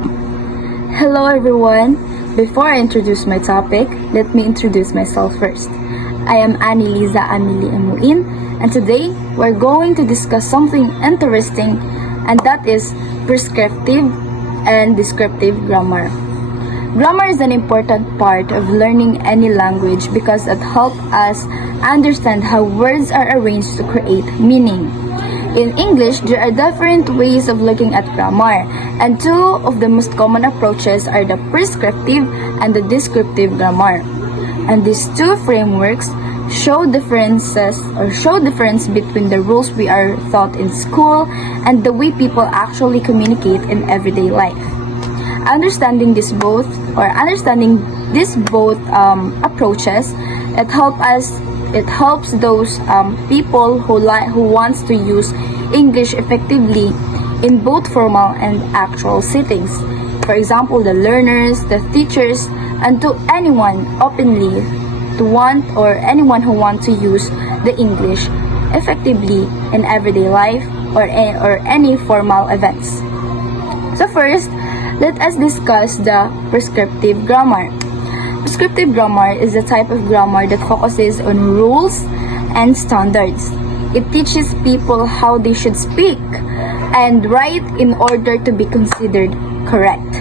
Hello everyone! Before I introduce my topic, let me introduce myself first. I am Annie Liza Amelie Emuin, and today we're going to discuss something interesting, and that is prescriptive and descriptive grammar. Grammar is an important part of learning any language because it helps us understand how words are arranged to create meaning. In English, there are different ways of looking at grammar, and two of the most common approaches are the prescriptive and the descriptive grammar. And these two frameworks show difference between the rules we are taught in school and the way people actually communicate in everyday life. Understanding these both approaches, it helps those people who wants to use English effectively in both formal and actual settings. For example, the learners, the teachers, and to anyone who want to use the English effectively in everyday life or any formal events. So first, let us discuss the prescriptive grammar. Prescriptive grammar is a type of grammar that focuses on rules and standards. It teaches people how they should speak and write in order to be considered correct.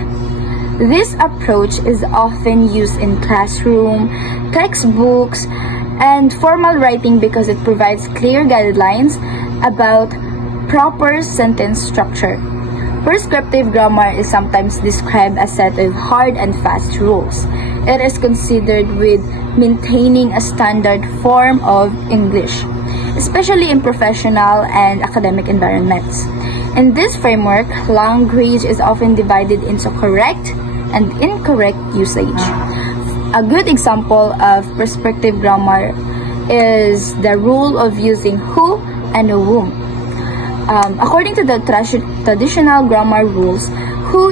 This approach is often used in classroom, textbooks, and formal writing because it provides clear guidelines about proper sentence structure. Prescriptive grammar is sometimes described as a set of hard and fast rules. It is considered with maintaining a standard form of English, especially in professional and academic environments. In this framework, language is often divided into correct and incorrect usage. A good example of prescriptive grammar is the rule of using who and whom. According to the traditional grammar rules, who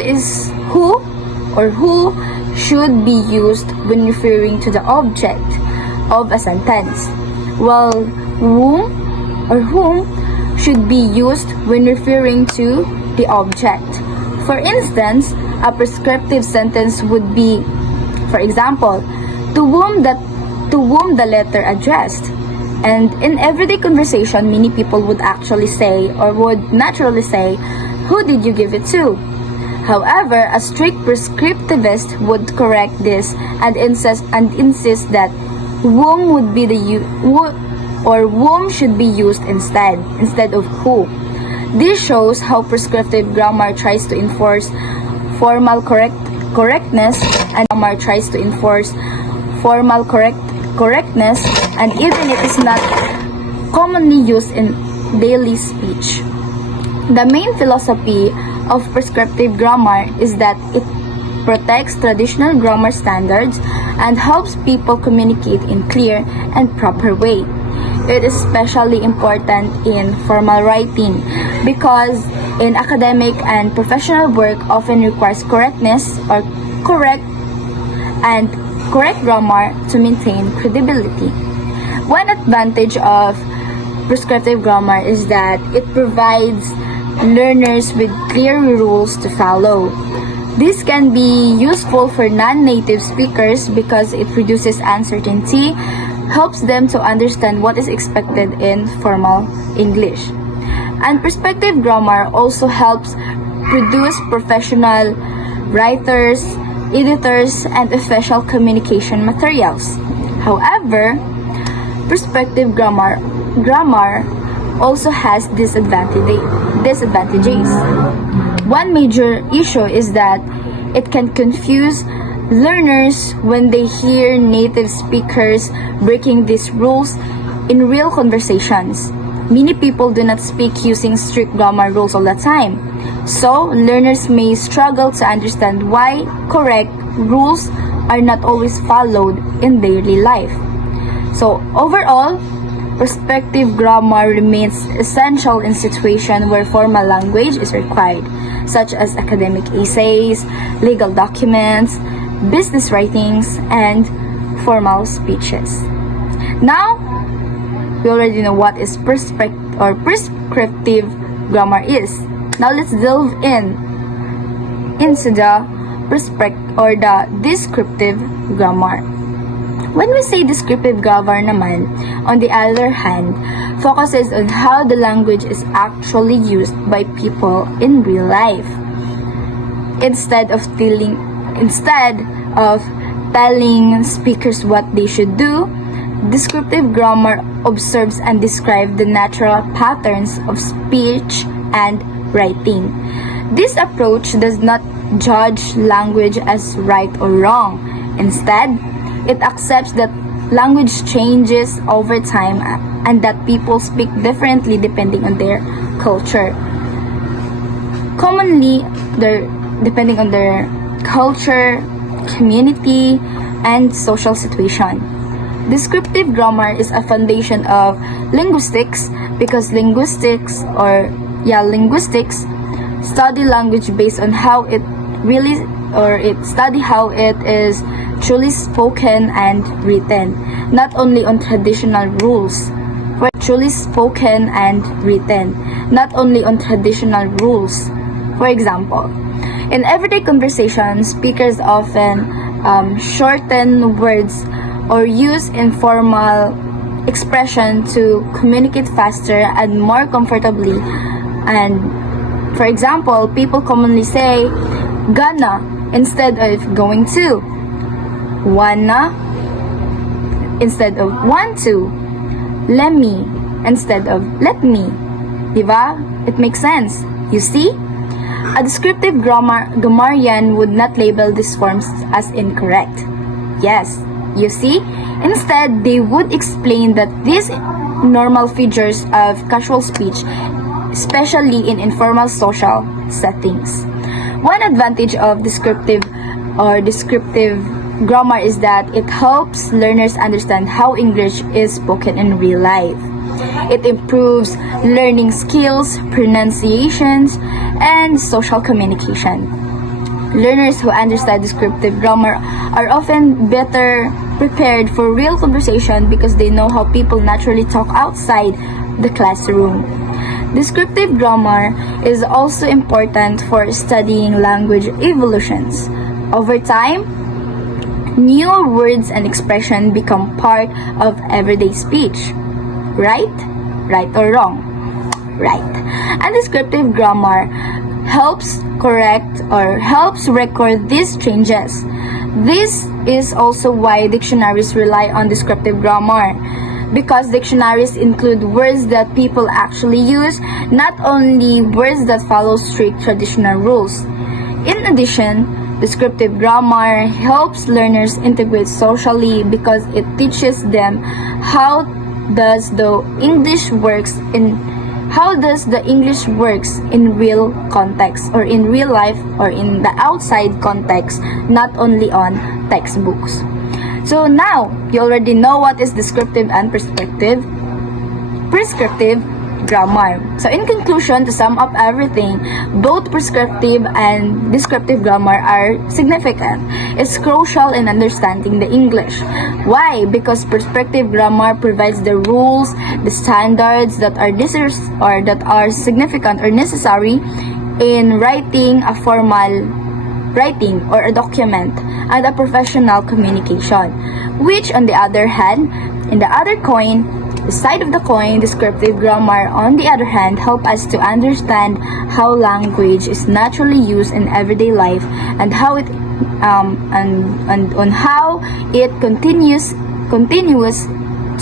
should be used when referring to the object of a sentence, while whom should be used when referring to the object. For instance, a prescriptive sentence would be, for example, to whom the letter addressed. And in everyday conversation, many people would actually say or would naturally say, who did you give it to? However, a strict prescriptivist would correct this and insist that whom whom should be used instead of who. This shows how prescriptive grammar tries to enforce formal correctness and even it is not commonly used in daily speech. The main philosophy of prescriptive grammar is that it protects traditional grammar standards and helps people communicate in clear and proper way. It is especially important in formal writing because in academic and professional work often requires correctness or correct grammar to maintain credibility. One advantage of prescriptive grammar is that it provides learners with clear rules to follow. This can be useful for non-native speakers because it reduces uncertainty, helps them to understand what is expected in formal English. And prescriptive grammar also helps produce professional writers, editors, and official communication materials. However, prescriptive grammar also has disadvantages. One major issue is that it can confuse learners when they hear native speakers breaking these rules in real conversations. Many people do not speak using strict grammar rules all the time, so learners may struggle to understand why correct rules are not always followed in daily life. So overall, prescriptive grammar remains essential in situations where formal language is required, such as academic essays, legal documents, business writings, and formal speeches. Now, we already know what is prescriptive grammar is. Now let's delve in into the descriptive grammar. When we say descriptive grammar naman, on the other hand, focuses on how the language is actually used by people in real life. Instead of telling speakers what they should do, descriptive grammar observes and describes the natural patterns of speech and writing. This approach does not judge language as right or wrong. Instead, it accepts that language changes over time and that people speak differently depending on their culture. Commonly, depending on their culture, community, and social situation. Descriptive grammar is a foundation of linguistics because linguistics study language based on how it is truly spoken and written, not only on traditional rules. For example, in everyday conversation, speakers often shorten words or use informal expression to communicate faster and more comfortably. And for example, people commonly say gonna instead of going to, wanna instead of want to, lemme instead of let me. Diba? It makes sense. You see? A descriptive grammarian would not label these forms as incorrect. Yes, you see? Instead, they would explain that these normal features of casual speech, especially in informal social settings. One advantage of descriptive grammar is that it helps learners understand how English is spoken in real life. It improves learning skills, pronunciations, and social communication. Learners who understand descriptive grammar are often better prepared for real conversation because they know how people naturally talk outside the classroom. Descriptive grammar is also important for studying language evolutions. Over time, new words and expressions become part of everyday speech. Right? Right or wrong? Right. And descriptive grammar helps record these changes. This is also why dictionaries rely on descriptive grammar, because dictionaries include words that people actually use, not only words that follow strict traditional rules. In addition, descriptive grammar helps learners integrate socially because it teaches them how does the English works in real context, or in real life, or in the outside context, not only on textbooks. So now you already know what is descriptive and prescriptive grammar. So in conclusion, to sum up everything, both prescriptive and descriptive grammar are significant. It's crucial in understanding the English. Why? Because prescriptive grammar provides the rules, the standards that are significant or necessary in writing a formal writing or a document and a professional communication. Which on the other hand, in the other coin, the side of the coin, descriptive grammar, on the other hand, help us to understand how language is naturally used in everyday life and how it on how it continues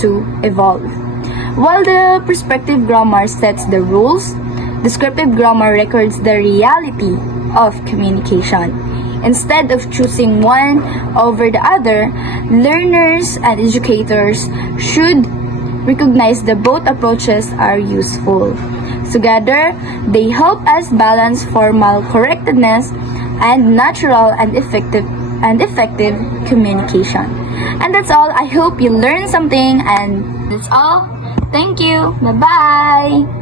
to evolve. While the prescriptive grammar sets the rules, descriptive grammar records the reality of communication. Instead of choosing one over the other, learners and educators should recognize that both approaches are useful. Together, they help us balance formal correctness and natural and effective communication. And that's all. I hope you learned something, and that's all. Thank you. Bye-bye.